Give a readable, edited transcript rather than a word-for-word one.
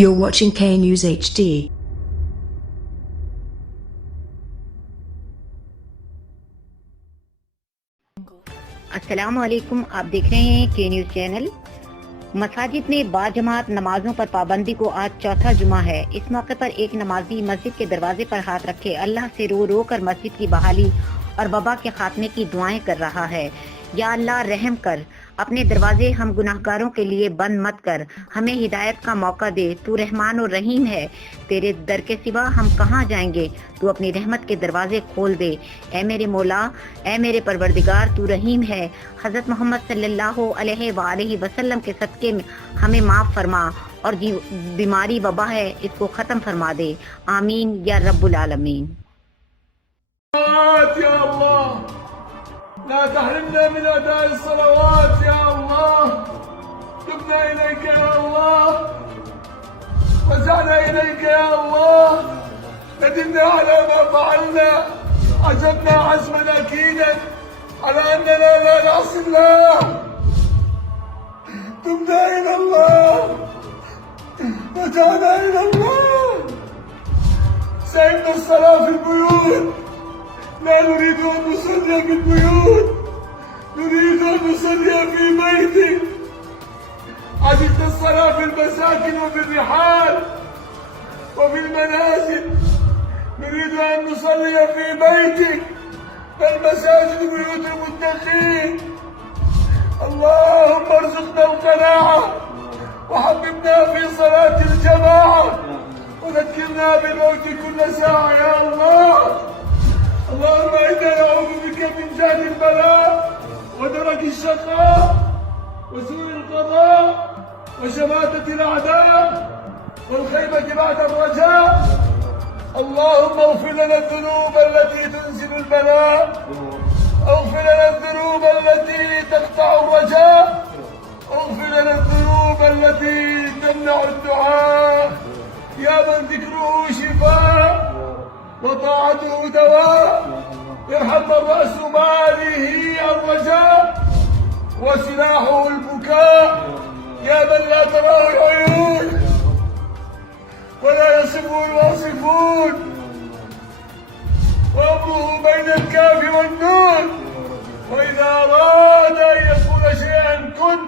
You're watching K News HD. अस्सलामु अलैकुम। आप देख रहे हैं के न्यूज़ चैनल। मसाजिद में बाजमात नमाजों पर पाबंदी को आज चौथा जुमा है। इस मौके पर एक नमाजी मस्जिद के दरवाजे पर हाथ रखे अल्लाह से रो रो कर मस्जिद की बहाली और वबा के खात्मे की दुआएं कर रहा है। या अल्लाह रहम कर, अपने दरवाजे हम गुनाहगारों के लिए बंद मत कर, हमें हिदायत का मौका दे, तू रहमान और रहीम है, तेरे दर के सिवा हम कहाँ जाएंगे, तू अपनी रहमत के दरवाजे खोल दे, ऐ मेरे मौला, ऐ मेरे परवरदिगार, तू रहीम है। हज़रत मोहम्मद सल्लल्लाहु अलैहि वसल्लम के सदक़े में हमें माफ़ फरमा और बीमारी वबा है इसको ख़त्म फरमा दे। आमीन या रब्बुल आलमीन। يا الله لا تحرمنا من أداء الصلوات يا الله. تبنا إليك يا الله، رجعنا إليك يا الله، ندمنا على ما فعلنا، عزمنا عزما أكيدا على أننا لا نعصي الله. تبنا إلى الله، رجعنا إلى الله. سيبنا الصلاة في البيوت، لا نريد أن نصلي في البيوت، نريد أن نصلي في بيتك. عززنا الصلاة في المساكن وفي الرحال وفي المنازل، نريد أن نصلي في بيتك، فالمساجد بيوت المتقين. اللهم ارزقنا القناعة وحببنا في صلاة الجماعة وذكرنا بالموت كل ساعة يا الله. اللهم إنا نعوذ بك من جهل البلاء ودرك الشقاء وسوء القضاء وشماتة الأعداء والخيبة بعد الرجاء. اللهم اغفر لنا الذنوب التي تنزل البلاء، اغفر لنا الذنوب التي تقطع الرجاء، اغفر لنا الذنوب التي تمنع الدعاء. يا من ذكره شفاء وطاعته دواء، ارحم من رأس ماله الرجاء وسلاحه البكاء. يا من لا تراه العيون ولا يصفه الواصفون، وأمره بين الكاف والنون، وإذا أراد أن يقول شيئا كن